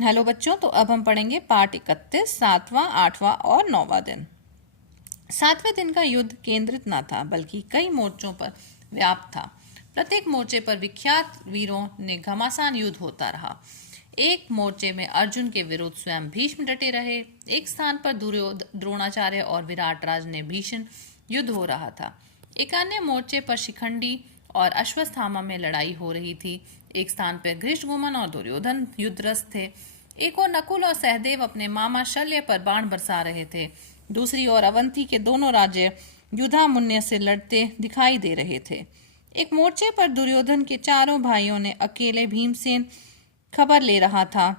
Hello बच्चों, तो अब हम पढ़ेंगे पाठ 31, 7वां, 8वां और 9वां दिन। 7वें दिन का युद्ध केंद्रित न था, बल्कि कई मोर्चों पर व्याप्त था। प्रत्येक मोर्चे पर विख्यात वीरों ने घमासान युद्ध होता रहा। एक मोर्चे में अर्जुन के विरुद्ध स्वयं भीष्म डटे रहे। एक स्थान पर द्रोणाचार्य और विराट राज ने भीषण युद्ध हो रहा था। एक अन्य मोर्चे पर शिखंडी और अश्वत्थामा में लड़ाई हो रही थी। एक स्थान पर घृष्टद्युम्न और दुर्योधन युद्धरत थे। एक और नकुल और सहदेव अपने मामा शल्य पर बाण बरसा रहे थे। दूसरी ओर अवंती के दोनों राज्य युधामुन्य से लड़ते दिखाई दे रहे थे। एक मोर्चे पर दुर्योधन के चारों भाइयों ने अकेले भीमसेन खबर ले रहा था,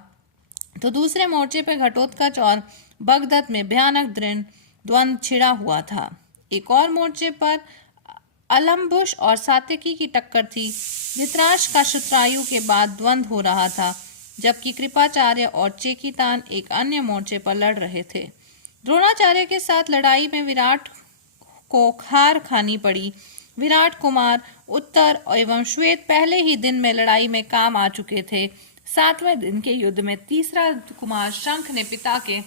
तो दूसरे मोर्चे पर घटोत्कच और बगदत्त में भयानक द्वंद्व छिड़ा हुआ था। एक और मोर्चे पर अलम्बुश और सात्यकी की टक्कर थी। धृतराष्ट्र का शत्रुयु के बाद द्वंद्व हो रहा था, जबकि कृपाचार्य और चेकितान एक अन्य मोर्चे पर लड़ रहे थे। द्रोणाचार्य के साथ लड़ाई में विराट को हार खानी पड़ी। विराट कुमार उत्तर एवं श्वेत पहले ही दिन में लड़ाई में काम आ चुके थे। 7वें दिन के युद्ध में तीसरा कुमार शंख ने पिता के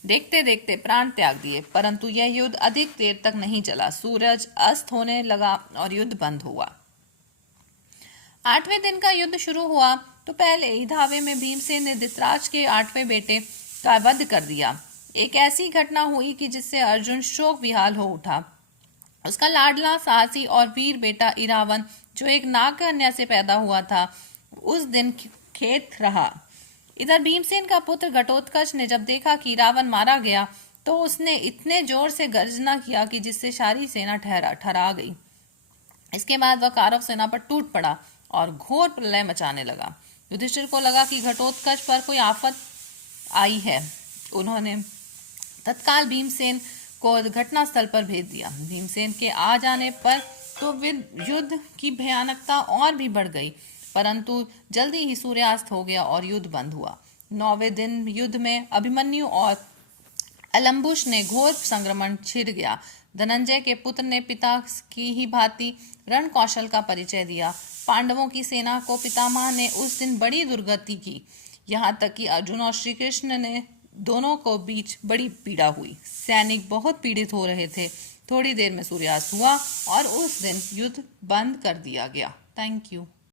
देखते देखते प्राण त्याग दिए, परंतु यह युद्ध अधिक देर तक नहीं चला। सूरज अस्त होने लगा और युद्ध बंद हुआ। 8वें दिन का युद्ध शुरू हुआ तो पहले ही धावे में भीमसेन ने धृतराष्ट्र के 8वें बेटे का वध कर दिया। एक ऐसी घटना हुई कि जिससे अर्जुन शोक विहाल हो उठा। उसका लाडला, साहसी और वीर बेटा इरावन, जो एक नागकन्या से पैदा हुआ था, उस दिन खेत रहा। इधर भीमसेन का पुत्र घटोत्कच ने जब देखा कि रावण मारा गया, तो उसने इतने जोर से गर्जना किया कि जिससे सारी सेना ठहरा गई। इसके बाद वह कौरव सेना पर टूट पड़ा और घोर प्रलय मचाने लगा। युधिष्ठिर को लगा कि घटोत्कच पर कोई आफत आई है। उन्होंने तत्काल भीमसेन को घटनास्थल पर भेज दिया। भीमसेन के आ जाने पर तो युद्ध की भयानकता और भी बढ़ गई, परंतु जल्दी ही सूर्यास्त हो गया और युद्ध बंद हुआ। 9वें दिन युद्ध में अभिमन्यु और अलम्बुश ने घोर संक्रमण छिड़ गया। धनंजय के पुत्र ने पिता की ही भांति रण कौशल का परिचय दिया। पांडवों की सेना को पितामह ने उस दिन बड़ी दुर्गति की, यहाँ तक कि अर्जुन और श्री कृष्ण ने दोनों को बीच बड़ी पीड़ा हुई। सैनिक बहुत पीड़ित हो रहे थे। थोड़ी देर में सूर्यास्त हुआ और उस दिन युद्ध बंद कर दिया गया। Thank you.